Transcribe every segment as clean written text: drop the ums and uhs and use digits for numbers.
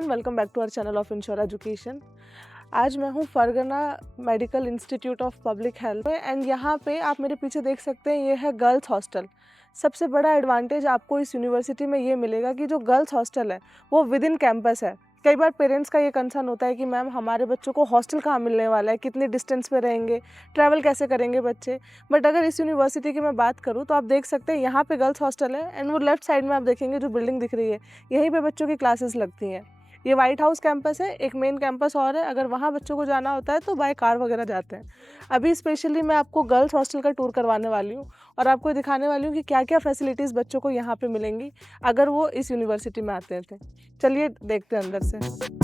Everyone, welcome back to our channel of insure education. आज मैं हूँ Fergana medical institute of public health में and यहाँ पे आप मेरे पीछे देख सकते हैं, ये है गर्ल्स हॉस्टल। सबसे बड़ा एडवांटेज आपको इस यूनिवर्सिटी में ये मिलेगा कि जो गर्ल्स हॉस्टल है वो विद इन कैंपस है। कई बार पेरेंट्स का ये कंसर्न होता है कि मैम हमारे बच्चों को हॉस्टल कहाँ मिलने वाला है, कितने डिस्टेंस पे रहेंगे, ट्रैवल कैसे करेंगे बच्चे। बट अगर इस यूनिवर्सिटी की मैं बात करूँ तो आप देख सकते हैं यहाँ पे गर्ल्स हॉस्टल है एंड वो लेफ्ट साइड में आप देखेंगे जो बिल्डिंग दिख रही है, यहीं पे बच्चों की क्लासेस लगती हैं। ये वाइट हाउस कैंपस है, एक मेन कैंपस और है। अगर वहाँ बच्चों को जाना होता है तो बाय कार वगैरह जाते हैं। अभी स्पेशली मैं आपको गर्ल्स हॉस्टल का टूर करवाने वाली हूँ और आपको दिखाने वाली हूँ कि क्या क्या फैसिलिटीज़ बच्चों को यहाँ पे मिलेंगी अगर वो इस यूनिवर्सिटी में आते थे। चलिए देखते हैं अंदर से।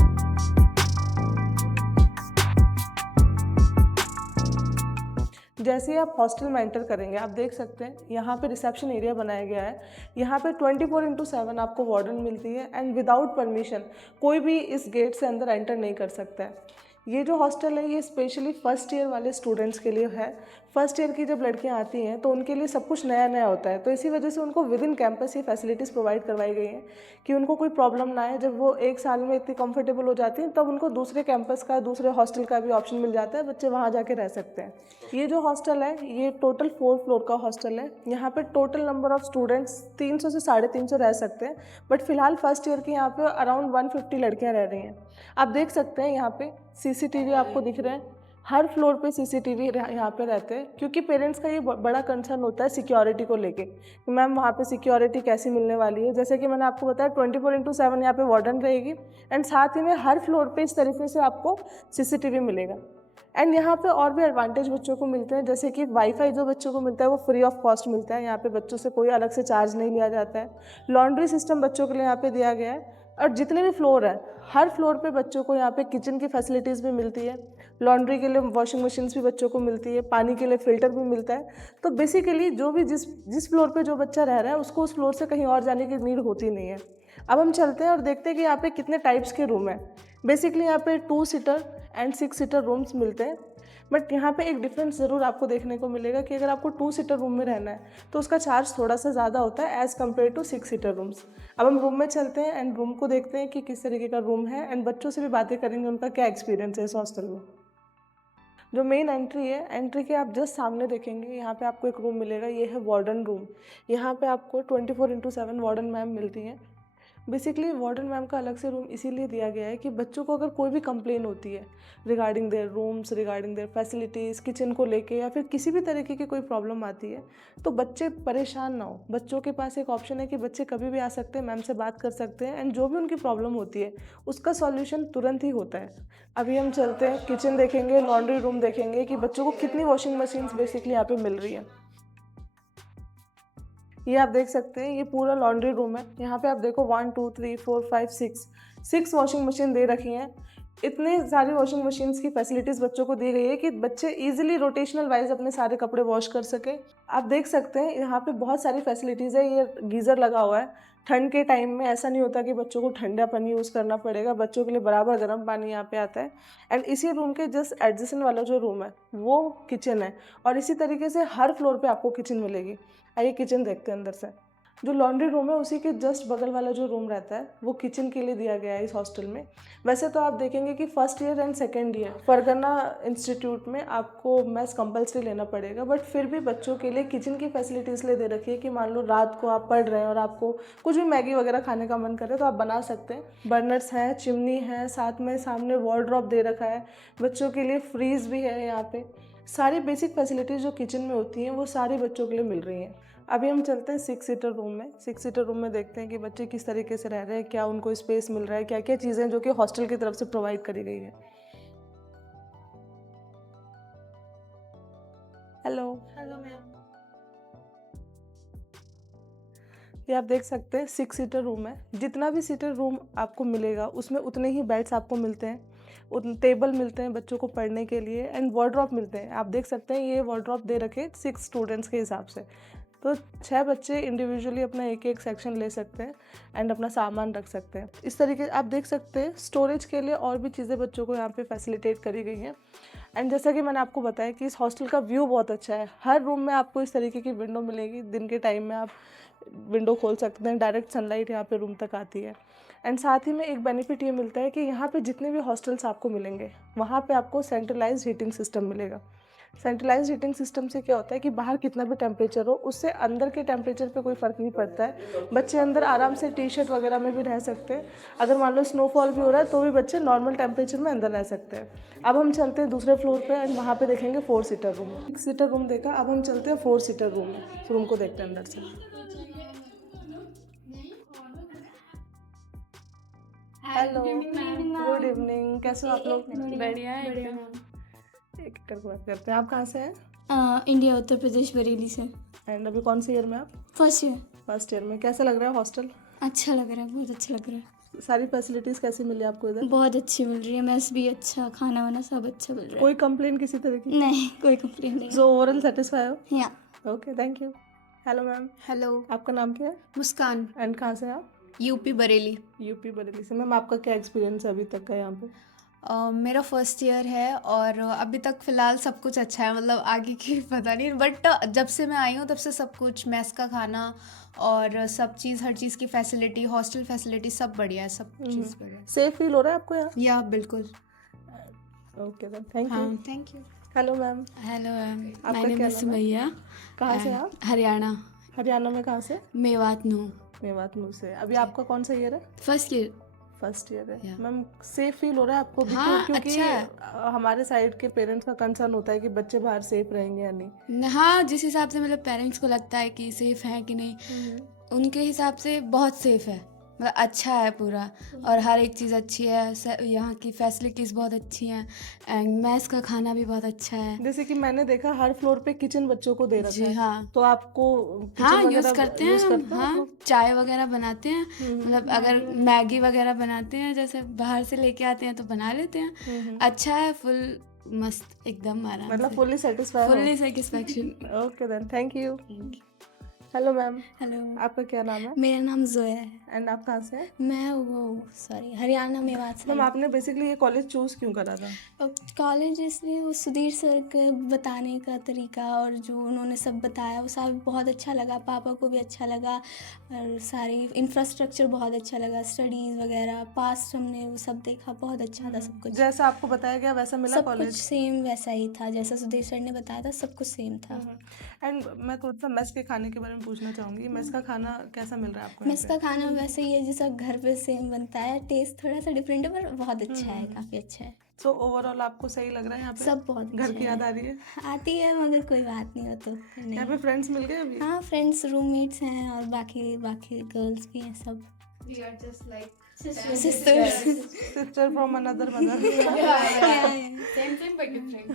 जैसे ही आप हॉस्टल में एंटर करेंगे आप देख सकते हैं यहाँ पे रिसेप्शन एरिया बनाया गया है। यहाँ पे 24/7 आपको वार्डन मिलती है एंड विदाउट परमिशन कोई भी इस गेट से अंदर एंटर नहीं कर सकता है। ये जो हॉस्टल है ये स्पेशली फर्स्ट ईयर वाले स्टूडेंट्स के लिए है। फर्स्ट ईयर की जब लड़कियाँ आती हैं तो उनके लिए सब कुछ नया नया होता है, तो इसी वजह से उनको विद इन कैंपस ये फैसिलिटीज़ प्रोवाइड करवाई गई हैं कि उनको कोई प्रॉब्लम ना आए। जब वो एक साल में इतनी कंफर्टेबल हो जाती हैं तब उनको दूसरे कैंपस का, दूसरे हॉस्टल का भी ऑप्शन मिल जाता है, बच्चे वहाँ जाके रह सकते हैं। ये जो हॉस्टल है ये टोटल 4 फ्लोर का हॉस्टल है। यहाँ पे टोटल नंबर ऑफ स्टूडेंट्स 300 से 350 रह सकते हैं, बट फिलहाल फर्स्ट ईयर की यहाँ पे अराउंड 150 लड़कियाँ रह रही हैं। आप देख सकते हैं यहाँ पे सीसीटीवी आपको दिख रहे हैं, हर फ्लोर पे सीसीटीवी यहाँ पे रहते हैं, क्योंकि पेरेंट्स का ये बड़ा कंसर्न होता है सिक्योरिटी को लेके कि मैम वहाँ पे सिक्योरिटी कैसी मिलने वाली है। जैसे कि मैंने आपको बताया 24/7 यहाँ पे वार्डन रहेगी एंड साथ ही में हर फ्लोर पे इस तरीके से आपको सीसीटीवी मिलेगा। एंड यहाँ पे और भी एडवांटेज बच्चों को मिलते हैं, जैसे कि वाईफाई जो बच्चों को मिलता है वो फ्री ऑफ कॉस्ट मिलता है। यहाँ पे बच्चों से कोई अलग से चार्ज नहीं लिया जाता है। लॉन्ड्री सिस्टम बच्चों के लिए यहाँ पे दिया गया है और जितने भी फ्लोर है हर फ्लोर पे बच्चों को यहाँ पे किचन की फैसिलिटीज़ भी मिलती है, लॉन्ड्री के लिए वॉशिंग मशीन्स भी बच्चों को मिलती है, पानी के लिए फ़िल्टर भी मिलता है। तो बेसिकली जो भी जिस फ्लोर पे जो बच्चा रह रहा है उसको उस फ्लोर से कहीं और जाने की नीड होती नहीं है। अब हम चलते हैं और देखते हैं कि यहाँ पे कितने टाइप्स के रूम हैं। बेसिकली यहाँ पे 2 सीटर एंड 6 सीटर रूम्स मिलते हैं, बट यहाँ पे एक डिफरेंस ज़रूर आपको देखने को मिलेगा कि अगर आपको 2 सीटर रूम में रहना है तो उसका चार्ज थोड़ा सा ज़्यादा होता है as compared to 6 seater rooms. अब हम रूम में चलते हैं एंड रूम को देखते हैं कि किस तरीके का रूम है एंड बच्चों से भी बातें करेंगे उनका क्या एक्सपीरियंस है इस हॉस्टल में। जो मेन एंट्री है, एंट्री के आप जस्ट सामने देखेंगे यहाँ पे आपको एक रूम मिलेगा, ये है वार्डन रूम। यहाँ पे आपको 24/7 वार्डन मैम मिलती हैं। बेसिकली वार्डन मैम का अलग से रूम इसीलिए दिया गया है कि बच्चों को अगर कोई भी कंप्लेन होती है regarding their rooms, regarding their facilities, kitchen को लेके या फिर किसी भी तरीके की कोई प्रॉब्लम आती है तो बच्चे परेशान ना हो। बच्चों के पास एक ऑप्शन है कि बच्चे कभी भी आ सकते हैं, मैम से बात कर सकते हैं एंड जो भी उनकी प्रॉब्लम होती है उसका सॉल्यूशन तुरंत ही होता है। अभी हम चलते हैं, किचन देखेंगे, लॉन्ड्री रूम देखेंगे कि बच्चों को कितनी वॉशिंग मशीन्स बेसिकली यहाँ पे मिल रही है। ये आप देख सकते हैं, ये पूरा लॉन्ड्री रूम है। यहाँ पे आप देखो 1 2 3 4 5 6 वॉशिंग मशीन दे रखी हैं। इतने सारी वॉशिंग मशीन्स की फैसिलिटीज़ बच्चों को दी गई है कि बच्चे इजीली रोटेशनल वाइज अपने सारे कपड़े वॉश कर सके। आप देख सकते हैं यहाँ पे बहुत सारी फैसिलिटीज़ है। ये गीज़र लगा हुआ है। ठंड के टाइम में ऐसा नहीं होता कि बच्चों को ठंडा पानी यूज़ करना पड़ेगा, बच्चों के लिए बराबर गर्म पानी यहाँ पे आता है। एंड इसी रूम के जस्ट एडजेसेंट वाला जो रूम है वो किचन है और इसी तरीके से हर फ्लोर पे आपको किचन मिलेगी। आइए किचन देखते हैं अंदर से। जो लॉन्ड्री रूम है उसी के जस्ट बगल वाला जो रूम रहता है वो किचन के लिए दिया गया है इस हॉस्टल में। वैसे तो आप देखेंगे कि first year and second year Fergana institute में आपको मेस कंपलसरी लेना पड़ेगा, बट फिर भी बच्चों के लिए किचन की फैसिलिटीज़ ले दे रखी है कि मान लो रात को आप पढ़ रहे हैं और आपको कुछ भी मैगी वगैरह खाने का मन करे तो आप बना सकते हैं। बर्नर्स हैं, चिमनी है, साथ में सामने वार्डरोब दे रखा है, बच्चों के लिए फ्रीज भी है। यहाँ पे सारी बेसिक फैसिलिटीज़ जो किचन में होती हैं वो सारी बच्चों के लिए मिल रही हैं। अभी हम चलते हैं 6 सीटर रूम में। 6 सीटर रूम में देखते हैं कि बच्चे किस तरीके से रह रहे हैं, क्या उनको स्पेस मिल रहा है, क्या क्या चीज़ें जो कि हॉस्टल की तरफ से प्रोवाइड करी गई है। Hello hello ma'am. ये आप देख सकते हैं 6 सीटर रूम है। जितना भी सीटर रूम आपको मिलेगा उसमें उतने ही बेड्स आपको मिलते हैं, उतने टेबल मिलते हैं बच्चों को पढ़ने के लिए एंड वार्डरोब मिलते हैं। आप देख सकते हैं ये वार्डरोब दे रखे 6 स्टूडेंट्स के हिसाब से, तो 6 बच्चे इंडिविजुअली अपना एक एक सेक्शन ले सकते हैं एंड अपना सामान रख सकते हैं। इस तरीके आप देख सकते हैं स्टोरेज के लिए और भी चीज़ें बच्चों को यहाँ पे फैसिलिटेट करी गई हैं। एंड जैसा कि मैंने आपको बताया कि इस हॉस्टल का व्यू बहुत अच्छा है। हर रूम में आपको इस तरीके की विंडो मिलेगी। दिन के टाइम में आप विंडो खोल सकते हैं, डायरेक्ट सनलाइट यहाँ पे रूम तक आती है। एंड साथ ही में एक बेनिफिट ये मिलता है कि यहाँ पे जितने भी हॉस्टल्स आपको मिलेंगे वहाँ पे आपको सेंट्रलाइज्ड हीटिंग सिस्टम मिलेगा। सेंट्रलाइज्ड हीटिंग सिस्टम से क्या होता है कि बाहर कितना भी टेम्परेचर हो उससे अंदर के टेम्परेचर पे कोई फ़र्क नहीं पड़ता है। बच्चे अंदर आराम से टी शर्ट वगैरह में भी रह सकते हैं। अगर मान लो स्नोफॉल भी हो रहा है तो भी बच्चे नॉर्मल टेम्परेचर में अंदर रह सकते हैं। अब हम चलते हैं दूसरे फ्लोर पे एंड वहाँ पे देखेंगे 4 सीटर रूम। 6 सीटर रूम देखा, अब हम चलते हैं 4 सीटर रूम में। रूम को देखते हैं अंदर से। हेलो, गुड इवनिंग, कैसे हो आप लोग? बढ़िया है। एक एक करके बात करते हैं। आप कहाँ से हैं? इंडिया, उत्तर प्रदेश, बरेली से। एंड अभी कौन से ईयर में आप? First year. फर्स्ट ईयर में। कैसा लग रहा है हॉस्टल? अच्छा लग रहा है, बहुत अच्छा लग रहा है। सारी फैसिलिटीज़ कैसी मिली आपको इधर? बहुत अच्छी मिल रही है, मेस भी अच्छा, खाना वाना सब अच्छा मिल रहा कोई कंप्लेन किसी तरह की? है। नहीं, कोई कंप्लेन नहीं। सो ओवरऑल सेटिस्फाई हो? या okay, thank you. Hello ma'am, hello, आपका नाम क्या है मुस्कान, एंड कहाँ से हैं आप? यूपी बरेली। यूपी बरेली से। मैम आपका क्या एक्सपीरियंस है अभी तक का यहाँ पे? मेरा फर्स्ट ईयर है और अभी तक फ़िलहाल सब कुछ अच्छा है, मतलब आगे की पता नहीं, बट जब से मैं आई हूँ तब से सब कुछ, मेस का खाना और सब चीज़, हर चीज़ की फैसिलिटी, हॉस्टल फैसिलिटी सब बढ़िया है, सब चीज़ बढ़िया है। सेफ फील हो रहा है आपको यहाँ? या बिल्कुल। ओके मैम, थैंक हाँ, you. Thank you. Hello ma'am, hello ma'am, आपका माय नेम क्या इज नाम है? सुमैया। कहाँ से हैं आप? हरियाणा, हरियाणा में कहाँ से? मेवात नू। मेवात नूर से। अभी आपका कौन सा ईयर है? First year. फर्स्ट ईयर है। Yeah. मैम सेफ फील हो रहा है आपको भी? हाँ, क्योंकि अच्छा है। हमारे साइड के पेरेंट्स का कंसर्न होता है कि बच्चे बाहर सेफ रहेंगे या नहीं। हाँ, जिस हिसाब से मतलब पेरेंट्स को लगता है कि सेफ है कि नहीं, उनके हिसाब से बहुत सेफ है, मतलब अच्छा है पूरा, और हर एक चीज़ अच्छी है। यहाँ की फैसिलिटीज़ बहुत अच्छी हैं एंड मैस का खाना भी बहुत अच्छा है। जैसे कि मैंने देखा हर फ्लोर पे किचन बच्चों को दे रखा जी है। हाँ। तो आपको किचन हाँ, वगैरह यूज़ करते हैं यूज़ हम। करते हो हाँ, आप लोग? चाय वगैरह बनाते हैं, मतलब अगर मैगी वगैरह बनाते हैं, जैसे बाहर से लेके आते हैं तो बना लेते हैं। अच्छा है, फुल मस्त एकदम आराम मतलब से, फुल्ली सेटिस्फाई हो? Fully satisfaction. Okay then, thank you. Hello ma'am, hello, आपका क्या नाम है मेरा नाम जोया है। एंड आप कहाँ से हैं? मैं हरियाणा मेवात से। मैम आपने बेसिकली ये कॉलेज चूज़ क्यों करा था? कॉलेज इसलिए वो सुधीर सर के बताने का तरीका और जो उन्होंने सब बताया वो सब बहुत अच्छा लगा, पापा को भी अच्छा लगा, और सारी इंफ्रास्ट्रक्चर बहुत अच्छा लगा, स्टडीज़ वगैरह, पास हमने वो सब देखा, बहुत अच्छा था सब कुछ। जैसा आपको बताया गया वैसा मिला सब कुछ कॉलेज? सेम वैसा ही था जैसा सुधीर सर ने बताया था, सब कुछ सेम था। एंड मैं थोड़ा सा मेस के खाने के बारे में पूछना चाहूँगी। मेस का खाना कैसा मिल रहा है आपको? मेस का खाना वैसे ही है जैसा घर पे सेम बनता है, टेस्ट थोड़ा सा डिफरेंट है पर बहुत अच्छा है, काफ़ी अच्छा है। सो ओवरऑल आपको सही लग रहा है यहाँ पे? सब बहुत घर अच्छा की याद है। आ रही है? आती है मगर कोई बात नहीं हो तो नहीं। यहाँ पे फ्रेंड्स मिल गए अभी? हाँ, फ्रेंड्स, रूममेट्स हैं और बाकी बाकी गर्ल्स भी हैं सब। We are just like sisters. Sister from another mother. same but different.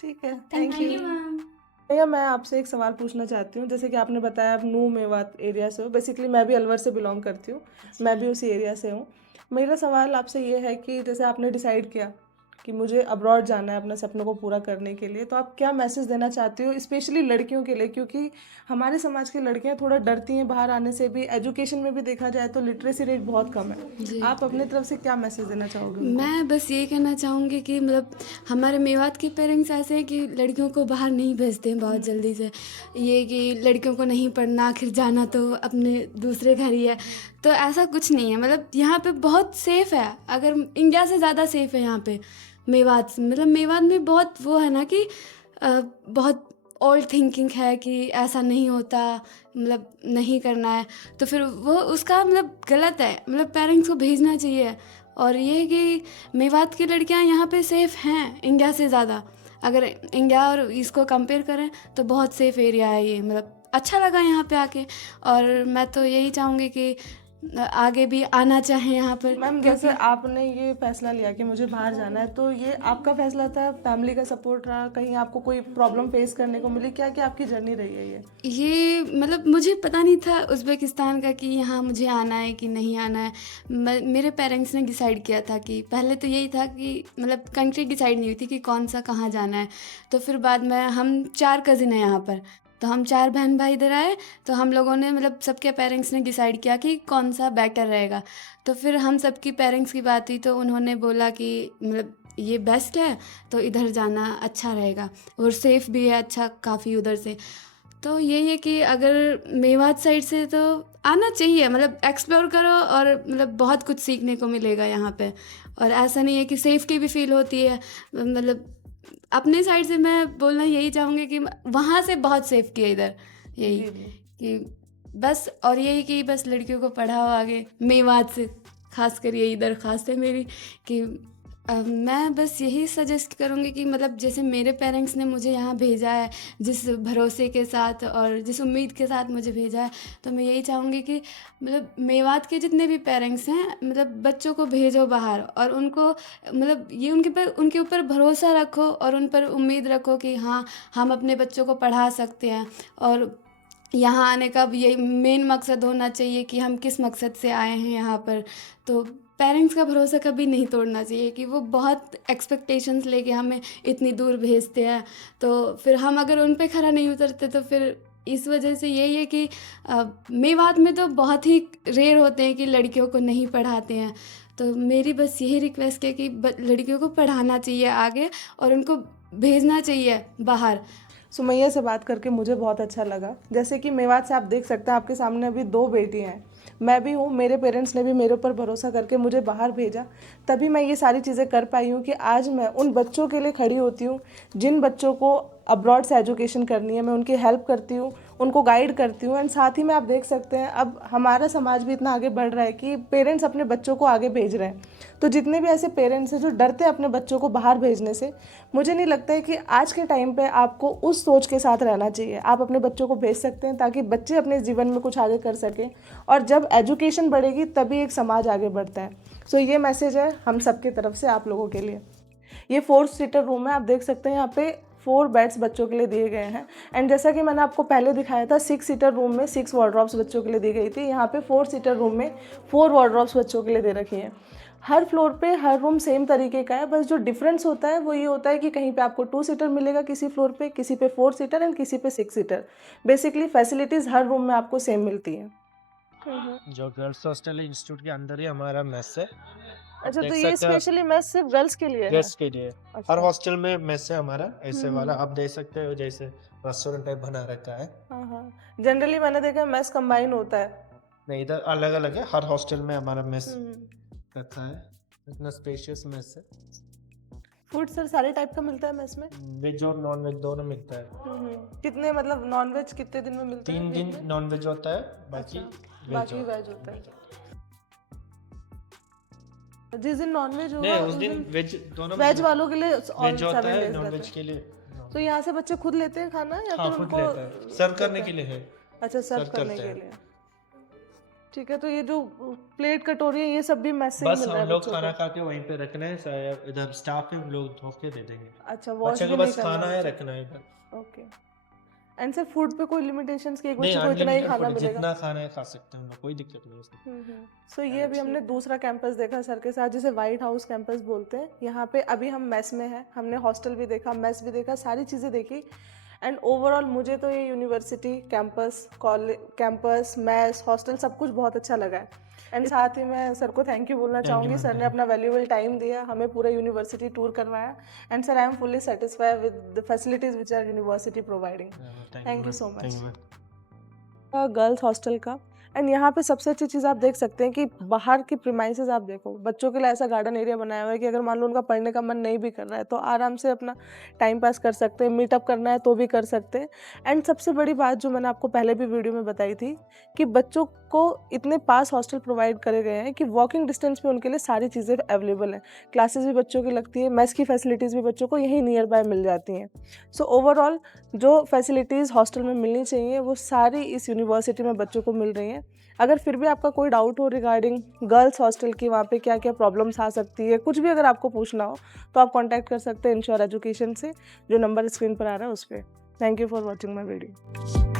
ठीक है, थैंक यू मैम। भैया मैं आपसे एक सवाल पूछना चाहती हूँ। जैसे कि आपने बताया आप नू मेवात एरिया से हो, बेसिकली मैं भी अलवर से बिलोंग करती हूँ, मैं भी उसी एरिया से हूँ। मेरा सवाल आपसे ये है कि जैसे आपने डिसाइड किया कि मुझे अब्रॉड जाना है अपने सपनों को पूरा करने के लिए, तो आप क्या मैसेज देना चाहते हो स्पेशली लड़कियों के लिए? क्योंकि हमारे समाज की लड़कियां थोड़ा डरती हैं बाहर आने से भी। एजुकेशन में भी देखा जाए तो लिटरेसी रेट बहुत कम है। आप अपने तरफ से क्या मैसेज देना चाहोगे उनको? मैं बस ये कहना चाहूँगी कि मतलब हमारे मेवात के पेरेंट्स ऐसे हैं कि लड़कियों को बाहर नहीं भेजते हैं बहुत जल्दी से, ये कि लड़कियों को नहीं पढ़ना, आखिर जाना तो अपने दूसरे घर ही है, तो ऐसा कुछ नहीं है। मतलब यहाँ पे बहुत सेफ़ है, अगर इंडिया से ज़्यादा सेफ़ है यहाँ पे मेवात। मतलब मेवात में बहुत वो है ना कि बहुत ओल्ड थिंकिंग है कि ऐसा नहीं होता, मतलब नहीं करना है, तो फिर वो उसका मतलब गलत है, मतलब पेरेंट्स को भेजना चाहिए। और ये कि मेवात की लड़कियां यहाँ पे सेफ़ हैं इंडिया से ज़्यादा, अगर इंडिया और इसको कंपेयर करें तो बहुत सेफ़ एरिया है ये। मतलब अच्छा लगा यहाँ पे आके, और मैं तो यही चाहूँगी कि आगे भी आना चाहें यहाँ पर। मैम जैसे आपने ये फैसला लिया कि मुझे बाहर जाना है, तो ये आपका फैसला था, फैमिली का सपोर्ट रहा, कहीं आपको कोई प्रॉब्लम फेस करने को मिली? क्या क्या आपकी जर्नी रही है ये मतलब मुझे पता नहीं था उज़्बेकिस्तान का कि यहाँ मुझे आना है कि नहीं आना है। मेरे पेरेंट्स ने डिसाइड किया था कि पहले तो यही था कि मतलब कंट्री डिसाइड नहीं हुई थी कि कौन सा कहाँ जाना है, तो फिर बाद में हम 4 कज़िन हैं यहाँ पर, तो हम 4 बहन भाई इधर आए, तो हम लोगों ने मतलब सबके पेरेंट्स ने डिसाइड किया कि कौन सा बेटर रहेगा। तो फिर हम सबकी पेरेंट्स की बात हुई तो उन्होंने बोला कि मतलब ये बेस्ट है, तो इधर जाना अच्छा रहेगा और सेफ़ भी है अच्छा काफ़ी उधर से। तो यही है कि अगर मेवात साइड से तो आना चाहिए, मतलब एक्सप्लोर करो और मतलब बहुत कुछ सीखने को मिलेगा यहाँ पे। और ऐसा नहीं है कि सेफ्टी भी फील होती है, मतलब अपने साइड से मैं बोलना यही चाहूँगी कि वहाँ से बहुत सेफ्टी है इधर, यही जी जी कि बस। और यही कि बस लड़कियों को पढ़ाओ आगे, मेवात से खास कर यही दरख्वास्त है मेरी कि मैं बस यही सजेस्ट करूँगी कि मतलब जैसे मेरे पेरेंट्स ने मुझे यहाँ भेजा है, जिस भरोसे के साथ और जिस उम्मीद के साथ मुझे भेजा है, तो मैं यही चाहूँगी कि मतलब मेवात के जितने भी पेरेंट्स हैं मतलब बच्चों को भेजो बाहर, और उनको मतलब ये उनके ऊपर भरोसा रखो और उन पर उम्मीद रखो कि हाँ हम अपने बच्चों को पढ़ा सकते हैं। और यहाँ आने का यही मेन मकसद होना चाहिए कि हम किस मकसद से आए हैं यहाँ पर। तो पेरेंट्स का भरोसा कभी नहीं तोड़ना चाहिए कि वो बहुत एक्सपेक्टेशंस लेके हमें इतनी दूर भेजते हैं, तो फिर हम अगर उन पे खरा नहीं उतरते तो फिर इस वजह से यही है कि मेवात में तो बहुत ही रेयर होते हैं कि लड़कियों को नहीं पढ़ाते हैं। तो मेरी बस यही रिक्वेस्ट है कि लड़कियों को पढ़ाना चाहिए आगे और उनको भेजना चाहिए बाहर। सुमैया से बात करके मुझे बहुत अच्छा लगा। जैसे कि मेवात से आप देख सकते हैं, आपके सामने अभी 2 बेटियां हैं, मैं भी हूँ, मेरे पेरेंट्स ने भी मेरे ऊपर भरोसा करके मुझे बाहर भेजा, तभी मैं ये सारी चीज़ें कर पाई हूँ कि आज मैं उन बच्चों के लिए खड़ी होती हूँ जिन बच्चों को अब्रॉड से एजुकेशन करनी है। मैं उनकी हेल्प करती हूँ, उनको गाइड करती हूँ। एंड साथ ही में आप देख सकते हैं अब हमारा समाज भी इतना आगे बढ़ रहा है कि पेरेंट्स अपने बच्चों को आगे भेज रहे हैं। तो जितने भी ऐसे पेरेंट्स हैं जो डरते हैं अपने बच्चों को बाहर भेजने से, मुझे नहीं लगता है कि आज के टाइम पे आपको उस सोच के साथ रहना चाहिए। आप अपने बच्चों को भेज सकते हैं ताकि बच्चे अपने जीवन में कुछ आगे कर सकें, और जब एजुकेशन बढ़ेगी तभी एक समाज आगे बढ़ता है। सो ये मैसेज है हम सबकी तरफ से आप लोगों के लिए। ये 4 सीटर रूम है, आप देख सकते हैं यहाँ पे 4 बेड्स बच्चों के लिए दिए गए हैं। एंड जैसा कि मैंने आपको पहले दिखाया था 6 सीटर रूम में 6 वार्डरोब्स बच्चों के लिए दी गई थी, यहाँ पे 4 सीटर रूम में 4 वार्डरोब्स बच्चों के लिए दे रखी हैं। हर फ्लोर पे हर रूम सेम तरीके का है, बस जो डिफरेंस होता है वो ये होता है कि कहीं पे आपको 2 सीटर मिलेगा किसी फ्लोर पे, किसी पे 4 सीटर एंड किसी पे 6 सीटर। बेसिकली फैसिलिटीज़ हर रूम में आपको सेम मिलती हैं। जो गर्ल्स हॉस्टल इंस्टीट्यूट के अंदर ही हमारा मेस है। अच्छा, देख तो ये सकते हैं स्पेशली मेस सिर्फ गर्ल्स के लिए है? गर्ल्स के लिए अच्छा। हर हॉस्टल में मेस है हमारा, ऐसे वाला आप देख सकते हो, जैसे रेस्टोरेंट टाइप बना रखा है। हाँ हाँ, जनरली मैंने देखा है मेस कंबाइन होता है। नहीं, इधर अलग अलग है, हर हॉस्टल में हमारा मेस रखा है। इतना स्पेशियस मेस है। फूड सर सारे टाइप का मिलता है मेस में? वेज और नॉन वेज दोनों मिलता है। कितने मतलब नॉन वेज कितने दिन में मिलता है? 3 दिन नॉन वेज होता है, बाकी बाकी वेज होता है। जिस दिन नॉन वेज होगा नहीं, उस दिन वेज दोनों वेज वालों के लिए वेज होता 7 है, days नॉन रहता वेज है। के लिए तो यहाँ से बच्चे खुद लेते हैं खाना या हाँ फिर खुद उनको लेता है, सर्व करने के लिए है। अच्छा, सर्व सर्व करने करते के हैं। लिए। ठीक है, तो ये जो प्लेट कटोरी है ये सब भी मैस से ही बस मिल रहा हम है लोग बच्चों खाना को? खा के वहीं पे रखना है, इधर स्टाफ है, हम लोग धो के दे देंगे। अच्छा, वॉश बच्चे भी को नहीं बस करना खाना है, बच्चे रखना है इधर। ओके। एंड सर फूड पे कोई लिमिटेशंस की एक नहीं, बच्चे को इतना ही अनलिमिटेड खाना फूड, मिलेगा? जितना खाना है खा सकते हैं हम लोग, कोई दिक्कत नहीं है उसमें। सो ये अभी हमने दूसरा कैंपस देखा सर के साथ, जिसे वाइट हाउस कैंपस बोलते हैं। यहाँ पे अभी हम मेस में हैं, हमने हॉस्टल भी देखा, मेस भी देखा, सारी चीज़ें देखी। एंड ओवरऑल मुझे तो ये university campus, college campus, mess, hostel सब कुछ बहुत अच्छा लगा है। एंड साथ ही मैं सर को थैंक यू बोलना चाहूँगी, सर ने अपना वैल्यूएबल टाइम दिया, हमें पूरा यूनिवर्सिटी टूर करवाया। And sir I am fully satisfied with the facilities which are university providing. Thank you so much. Girls hostel का। एंड यहाँ पे सबसे अच्छी चीज़ आप देख सकते हैं कि बाहर की प्रीमाइसेस आप देखो, बच्चों के लिए ऐसा गार्डन एरिया बनाया हुआ है कि अगर मान लो उनका पढ़ने का मन नहीं भी कर रहा है तो आराम से अपना टाइम पास कर सकते हैं, मीटअप करना है तो भी कर सकते हैं। एंड सबसे बड़ी बात जो मैंने आपको पहले भी वीडियो में बताई थी कि बच्चों को इतने पास हॉस्टल प्रोवाइड करे गए हैं कि वॉकिंग डिस्टेंस पे उनके लिए सारी चीज़ें अवेलेबल हैं। क्लासेस भी बच्चों की लगती है, मेस की फैसिलिटीज़ भी बच्चों को यहीं नियर बाय मिल जाती हैं। सो ओवरऑल जो फैसिलिटीज़ हॉस्टल में मिलनी चाहिए वो सारी इस यूनिवर्सिटी में बच्चों को मिल रही हैं। अगर फिर भी आपका कोई डाउट हो रिगार्डिंग गर्ल्स हॉस्टल की, वहाँ पे क्या क्या प्रॉब्लम्स आ सकती है, कुछ भी अगर आपको पूछना हो तो आप कांटेक्ट कर सकते हैं इंश्योर एजुकेशन से, जो नंबर स्क्रीन पर आ रहा है उस पर। Thank you for watching my video.